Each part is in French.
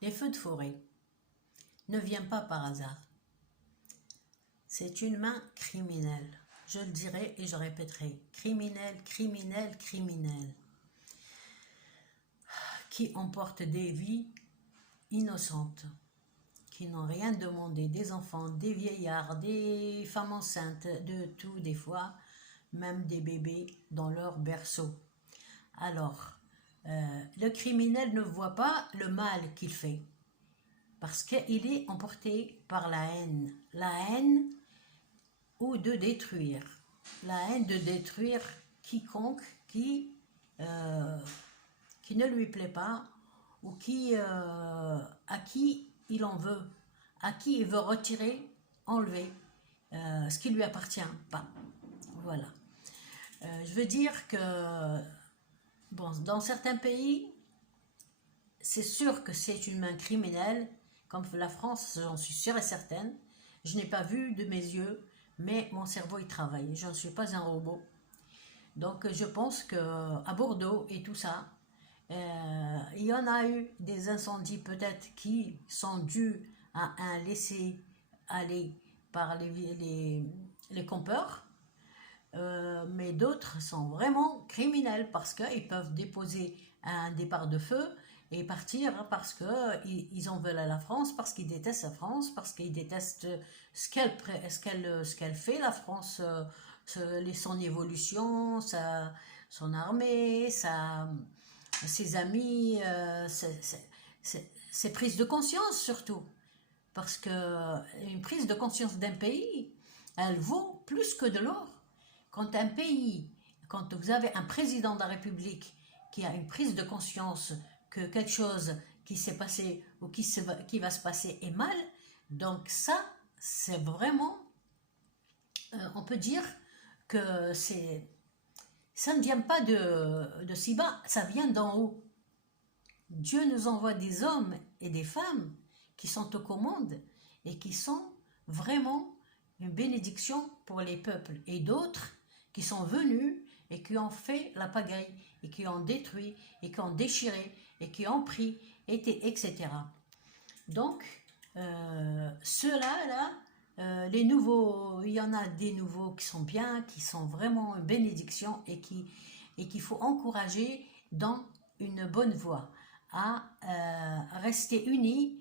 Les feux de forêt ne viennent pas par hasard. C'est une main criminelle. Je le dirai et je répéterai. Criminel, criminel, criminel. Qui emporte des vies innocentes, qui n'ont rien demandé, des enfants, des vieillards, des femmes enceintes, de tout des fois, même des bébés dans leur berceau. Alors, le criminel ne voit pas le mal qu'il fait, parce qu'il est emporté par la haine ou de détruire, la haine de détruire quiconque qui ne lui plaît pas ou à qui il en veut, à qui il veut retirer, enlever ce qui lui appartient pas. Voilà. Je veux dire que bon, dans certains pays, c'est sûr que c'est une main criminelle, comme la France, j'en suis sûre et certaine. Je n'ai pas vu de mes yeux, mais mon cerveau il travaille. Je ne suis pas un robot. Donc je pense qu'à Bordeaux et tout ça, il y en a eu des incendies peut-être qui sont dus à un laisser-aller par les campeurs, mais d'autres sont vraiment criminels parce qu'ils peuvent déposer un départ de feu et partir parce qu'ils en veulent à la France, parce qu'ils détestent la France, parce qu'ils détestent ce qu'elle fait, la France, son évolution, son armée, ses amis, ses prises de conscience surtout. Parce qu'une prise de conscience d'un pays, elle vaut plus que de l'or. Quand un pays, quand vous avez un président de la République qui a une prise de conscience que quelque chose qui s'est passé ou qui va se passer est mal, donc ça, c'est vraiment, on peut dire que ça ne vient pas de si bas, ça vient d'en haut. Dieu nous envoie des hommes et des femmes qui sont aux commandes et qui sont vraiment une bénédiction pour les peuples, et d'autres qui sont venus et qui ont fait la pagaille et qui ont détruit et qui ont déchiré et qui ont pris, etc. Donc, ceux-là, les nouveaux, il y en a des nouveaux qui sont bien, qui sont vraiment une bénédiction et qu'il faut encourager dans une bonne voie à rester unis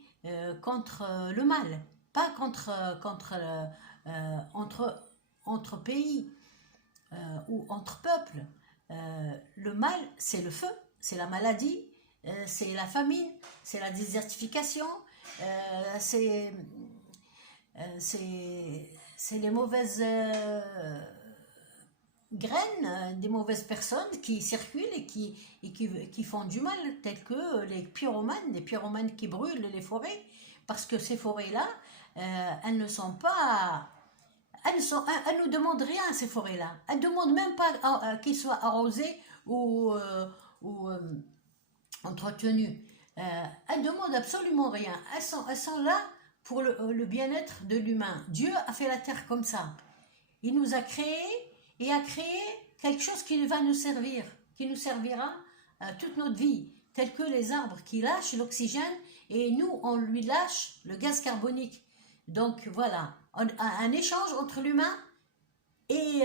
contre le mal, pas entre pays ou entre peuples. Le mal, c'est le feu, c'est la maladie, c'est la famine, c'est la désertification, c'est les mauvaises graines, des mauvaises personnes qui circulent et qui font du mal, tels que les pyromanes qui brûlent les forêts, parce que ces forêts-là, elles ne sont pas... Elles nous demandent rien, ces forêts-là. Elles ne demandent même pas qu'ils soient arrosés ou entretenus. Elles ne demandent absolument rien. Elles sont là pour le bien-être de l'humain. Dieu a fait la terre comme ça. Il nous a créés et a créé quelque chose qui va nous servir, qui nous servira toute notre vie, tel que les arbres qui lâchent l'oxygène et nous, on lui lâche le gaz carbonique. Donc voilà, un échange entre l'humain et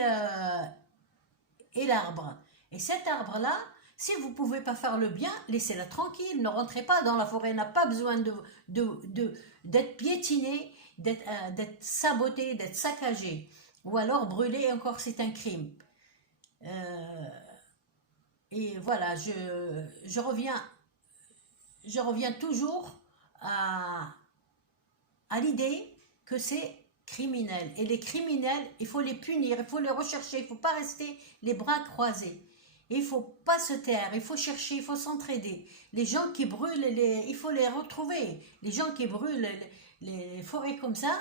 l'arbre. Et cet arbre-là, si vous ne pouvez pas faire le bien, laissez-la tranquille, ne rentrez pas dans la forêt, elle n'a pas besoin d'être piétinée, d'être sabotée, d'être saccagée. Ou alors brûler, encore c'est un crime. Et voilà, je reviens toujours à l'idée que c'est criminel. Et les criminels, il faut les punir, il faut les rechercher, il ne faut pas rester les bras croisés. Il ne faut pas se taire, il faut chercher, il faut s'entraider. Les gens qui brûlent, il faut les retrouver. Les gens qui brûlent les forêts comme ça,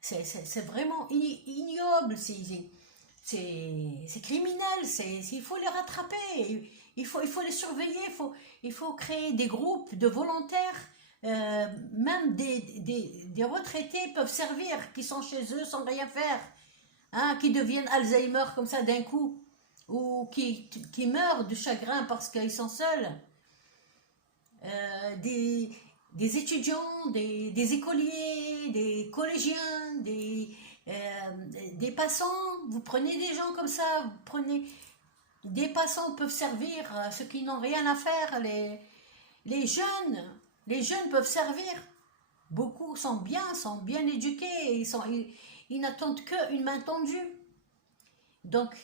c'est vraiment ignoble. C'est criminel, il faut les rattraper, il faut les surveiller, il faut créer des groupes de volontaires. Même des retraités peuvent servir, qui sont chez eux sans rien faire, hein, qui deviennent Alzheimer comme ça d'un coup, ou qui meurent de chagrin parce qu'ils sont seuls. des étudiants, des écoliers, des collégiens, des passants. Vous prenez des gens comme ça, vous prenez des passants peuvent servir ceux qui n'ont rien à faire, les jeunes, les jeunes peuvent servir. Beaucoup sont bien éduqués, ils n'attendent qu'une main tendue. Donc,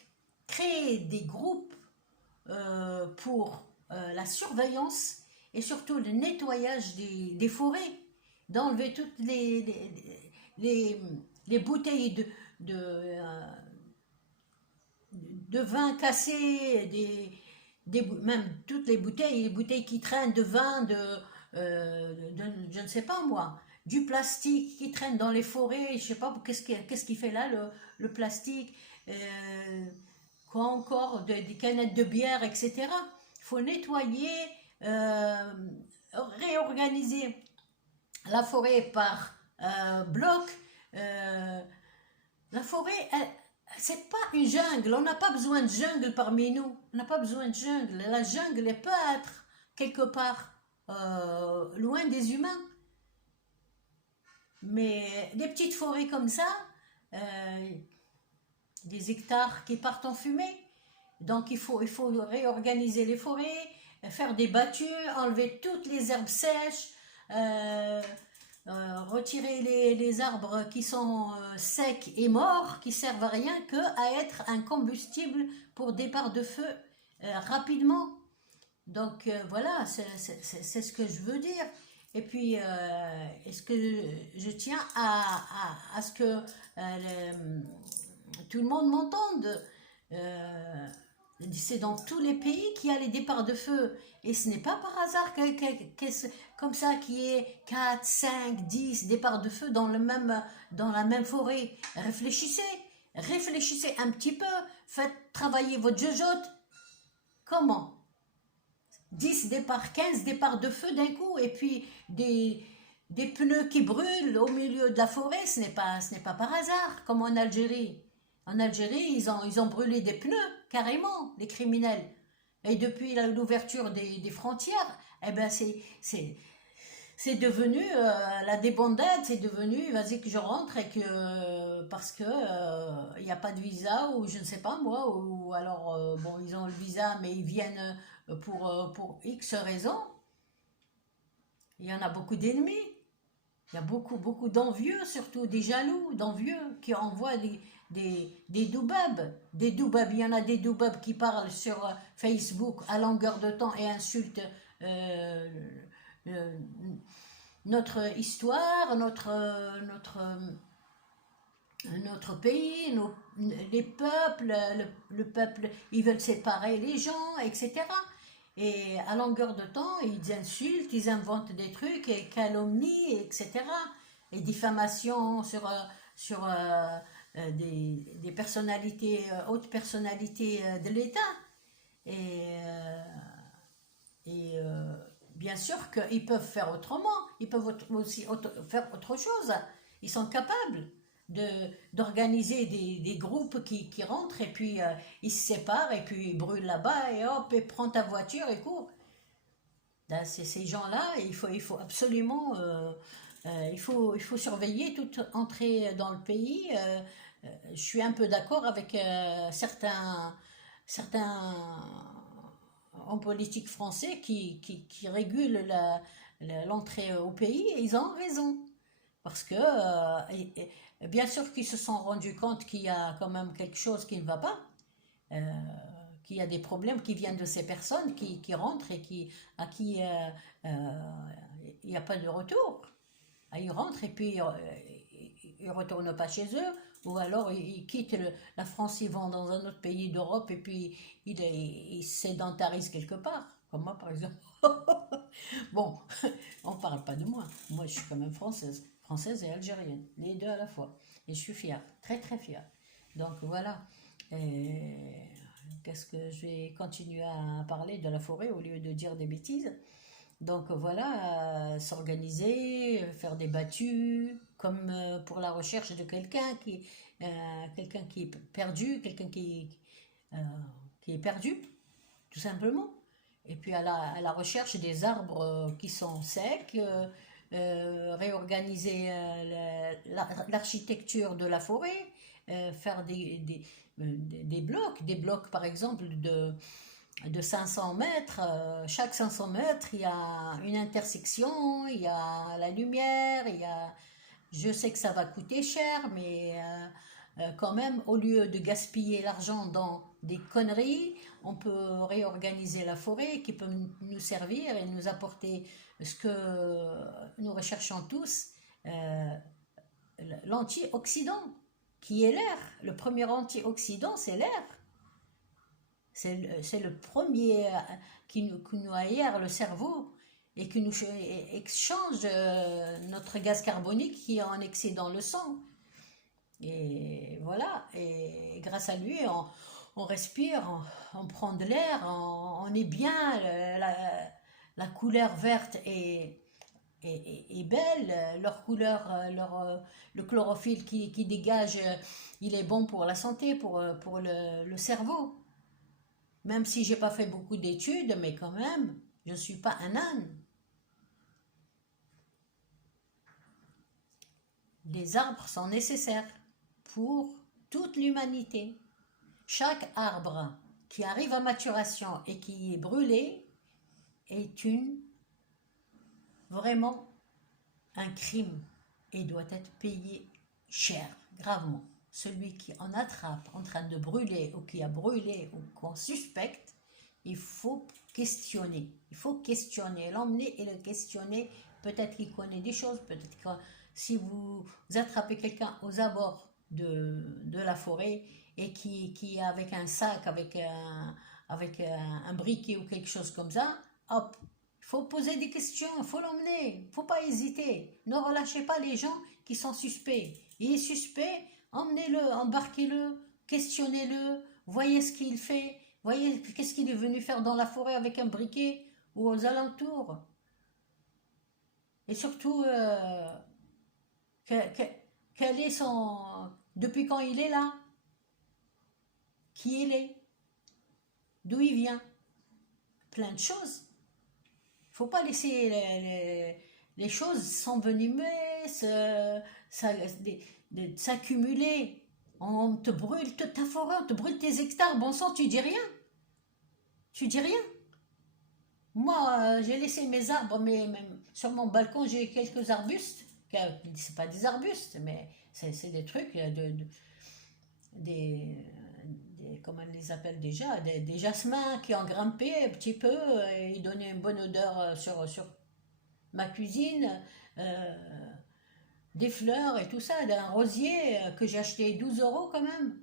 créer des groupes pour la surveillance et surtout le nettoyage des forêts, d'enlever toutes les bouteilles de vin cassé, même toutes les bouteilles qui traînent de vin, je ne sais pas moi, du plastique qui traîne dans les forêts, je ne sais pas qu'est-ce qui fait là le plastique, quoi encore, des canettes de bière, etc. Il faut nettoyer, réorganiser la forêt par bloc. La forêt, c'est pas une jungle. On n'a pas besoin de jungle parmi nous. On n'a pas besoin de jungle. La jungle, elle peut être quelque part loin des humains. Mais des petites forêts comme ça, des hectares qui partent en fumée. Donc il faut réorganiser les forêts, faire des battues, enlever toutes les herbes sèches, retirer les arbres qui sont secs et morts, qui servent à rien que à être un combustible pour départ de feu rapidement. Donc voilà, c'est ce que je veux dire. Et puis, est-ce que je tiens à ce que tout le monde m'entende. C'est dans tous les pays qu'il y a les départs de feu. Et ce n'est pas par hasard comme ça qu'il y ait 4, 5, 10 départs de feu dans la même forêt. Réfléchissez un petit peu. Faites travailler votre jojote. Comment 10 départs, 15 départs de feu d'un coup. Et puis des pneus qui brûlent au milieu de la forêt. Ce n'est pas par hasard, comme en Algérie. En Algérie, ils ont brûlé des pneus, carrément, les criminels. Et depuis l'ouverture des frontières, eh ben c'est devenu la débandade, c'est devenu vas-y que je rentre et que parce que il n'y a pas de visa ou je ne sais pas moi ou alors bon ils ont le visa mais ils viennent pour X raisons. Il y en a beaucoup d'ennemis. Il y a beaucoup d'envieux, surtout des jaloux, d'envieux, qui envoient des doubabs. Des doubabs, il y en a des doubabs qui parlent sur Facebook à longueur de temps et insultent euh, euh, notre histoire, notre pays, les peuples, le peuple, ils veulent séparer les gens, etc. Et à longueur de temps, ils insultent, ils inventent des trucs, et calomnient, etc. Et diffamation sur des personnalités, hautes personnalités de l'État. Et, euh, et bien sûr qu'ils peuvent faire autrement, ils peuvent aussi faire autre chose. Ils sont capables d'organiser des groupes qui rentrent et puis ils se séparent et puis ils brûlent là-bas et hop, et prends ta voiture et cours. Là, ces gens-là, il faut absolument il faut surveiller toute entrée dans le pays. Je suis un peu d'accord avec certains hommes politiques français qui régulent l'entrée au pays et ils ont raison. Parce que, bien sûr qu'ils se sont rendus compte qu'il y a quand même quelque chose qui ne va pas, euh, qu'il y a des problèmes qui viennent de ces personnes qui rentrent et à qui il n'y a pas de retour. Ah, ils rentrent et puis ils ne retournent pas chez eux, ou alors ils quittent la France, ils vont dans un autre pays d'Europe et puis ils sédentarisent quelque part, comme moi par exemple. Bon, on ne parle pas de moi. Moi, je suis quand même française et algérienne, les deux à la fois. Et je suis fière, très très fière. Donc voilà. Et qu'est-ce que je vais continuer à parler de la forêt au lieu de dire des bêtises? Donc voilà, s'organiser, faire des battues, comme pour la recherche de quelqu'un qui est perdu, quelqu'un euh, qui est perdu, tout simplement. Et puis à la recherche des arbres qui sont secs, réorganiser l'architecture de la forêt, faire des blocs par exemple de 500 mètres. Chaque 500 mètres, il y a une intersection, il y a la lumière, il y a... Je sais que ça va coûter cher, mais quand même, au lieu de gaspiller l'argent dans des conneries, on peut réorganiser la forêt qui peut nous servir et nous apporter ce que nous recherchons tous, euh, l'antioxydant, qui est l'air. Le premier antioxydant, c'est l'air. C'est le premier qui nous aère le cerveau et qui nous exchange notre gaz carbonique qui est en excès dans le sang. Et voilà, et grâce à lui, on respire, on prend de l'air, on est bien, la couleur verte est belle, leur couleur, le chlorophylle qui dégage, il est bon pour la santé, pour le cerveau. Même si j'ai pas fait beaucoup d'études, mais quand même, je ne suis pas un âne. Les arbres sont nécessaires pour toute l'humanité. Chaque arbre qui arrive à maturation et qui est brûlé est vraiment un crime et doit être payé cher, gravement. Celui qui en attrape en train de brûler ou qui a brûlé ou qu'on suspecte, il faut questionner. Il faut questionner, l'emmener et le questionner. Peut-être qu'il connaît des choses, peut-être que si vous attrapez quelqu'un aux abords de la forêt et qui est avec un sac, avec un briquet ou quelque chose comme ça, hop, il faut poser des questions, il faut l'emmener, il ne faut pas hésiter. Ne relâchez pas les gens qui sont suspects. Il est suspect, emmenez-le, embarquez-le, questionnez-le, voyez ce qu'il fait, voyez qu'est-ce qu'il est venu faire dans la forêt avec un briquet ou aux alentours. Et surtout, que- que- quel est son... Depuis quand il est là? Qui il est? D'où il vient? Plein de choses. Il ne faut pas laisser les choses s'envenimer, s'accumuler. On te brûle toute ta forêt, on te brûle tes hectares. Bon sang, tu dis rien. Tu dis rien. Moi, j'ai laissé mes arbres, mais même sur mon balcon, j'ai quelques arbustes. C'est pas des arbustes, mais c'est des trucs, des, comment on les appelle déjà, des jasmins qui ont grimpé un petit peu et ils donnaient une bonne odeur sur ma cuisine. euh, des fleurs et tout ça, d'un rosier que j'ai acheté 12 euros quand même.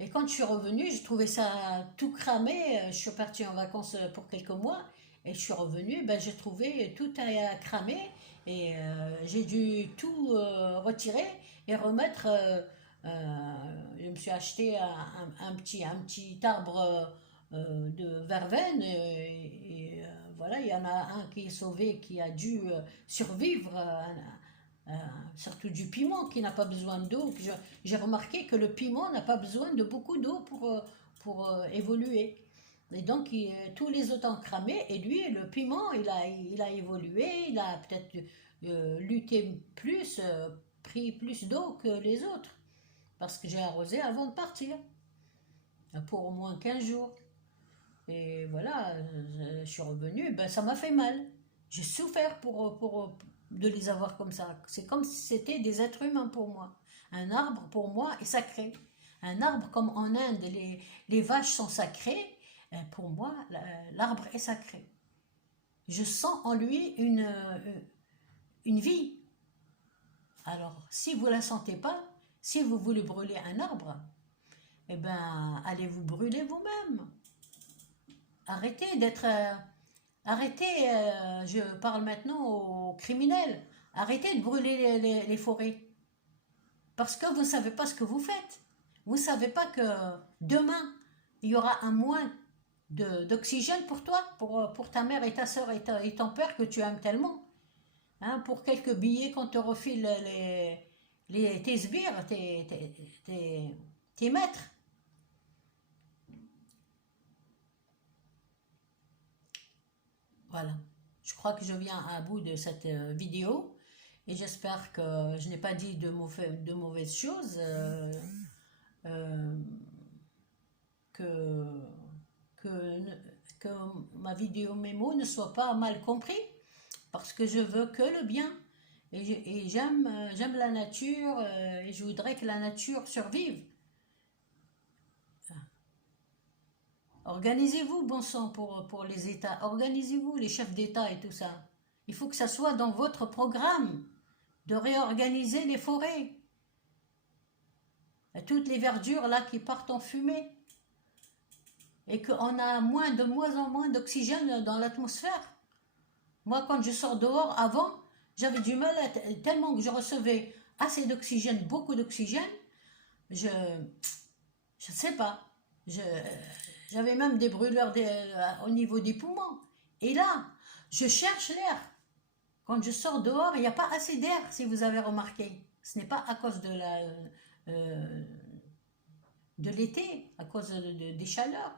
Et quand je suis revenue, j'ai trouvé ça tout cramé. Je suis partie en vacances pour quelques mois et je suis revenue, ben, j'ai trouvé tout à cramer et j'ai dû tout retirer et remettre. Je me suis acheté un petit arbre de verveine voilà, il y en a un qui est sauvé, qui a dû survivre. Euh, Surtout du piment qui n'a pas besoin d'eau. J'ai remarqué que le piment n'a pas besoin de beaucoup d'eau pour évoluer. Et donc, tous les autres ont cramé, et lui, le piment, il a évolué, il a peut-être lutté plus, pris plus d'eau que les autres, parce que j'ai arrosé avant de partir, pour au moins 15 jours. Et voilà, je suis revenue, ben ça m'a fait mal. J'ai souffert de les avoir comme ça. C'est comme si c'était des êtres humains pour moi. Un arbre, pour moi, est sacré. Un arbre, comme en Inde, les vaches sont sacrées, pour moi, l'arbre est sacré. Je sens en lui une vie. Alors, si vous ne la sentez pas, si vous voulez brûler un arbre, eh ben, allez vous brûler vous-même. Arrêtez d'être... arrêtez, je parle maintenant aux criminels, arrêtez de brûler les forêts. Parce que vous ne savez pas ce que vous faites. Vous ne savez pas que demain, il y aura un moins d'oxygène pour toi, pour ta mère et ta soeur et ton père que tu aimes tellement. Hein, pour quelques billets qu'on te refile tes sbires, tes maîtres. Voilà. Je crois que je viens à bout de cette vidéo et j'espère que je n'ai pas dit de mauvaises choses, euh, que, que, que ma vidéo mémo ne soit pas mal compris parce que je veux que le bien et j'aime la nature et je voudrais que la nature survive. Organisez-vous, bon sang, pour les États. Organisez-vous, les chefs d'État et tout ça. Il faut que ça soit dans votre programme de réorganiser les forêts. Et toutes les verdures là qui partent en fumée. Et qu'on a de moins en moins d'oxygène dans l'atmosphère. Moi, quand je sors dehors, avant, j'avais du mal, tellement que je recevais assez d'oxygène, beaucoup d'oxygène, je ne sais pas. J'avais même des brûleurs au niveau des poumons. Et là, je cherche l'air. Quand je sors dehors, il n'y a pas assez d'air, si vous avez remarqué. Ce n'est pas à cause de l'été, à cause des chaleurs.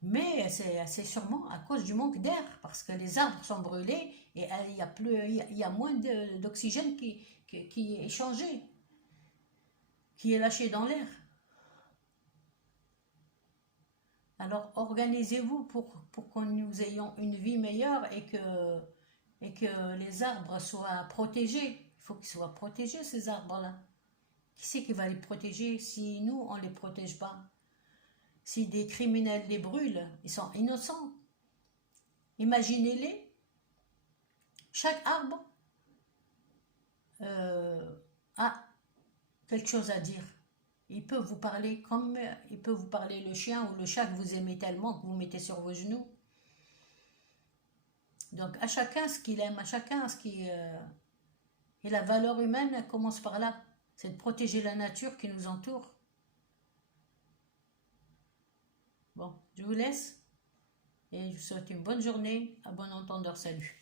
Mais c'est sûrement à cause du manque d'air, parce que les arbres sont brûlés et il y a moins d'oxygène qui est échangé, qui est lâché dans l'air. Alors organisez-vous pour que nous ayons une vie meilleure et que les arbres soient protégés. Il faut qu'ils soient protégés, ces arbres-là. Qui c'est qui va les protéger si nous, on ne les protège pas? Si des criminels les brûlent, ils sont innocents. Imaginez-les, chaque arbre a quelque chose à dire. Il peut vous parler comme il peut vous parler le chien ou le chat que vous aimez tellement que vous mettez sur vos genoux. Donc à chacun ce qu'il aime, à chacun ce qui... Et la valeur humaine commence par là. C'est de protéger la nature qui nous entoure. Bon, je vous laisse et je vous souhaite une bonne journée. À bon entendeur, salut.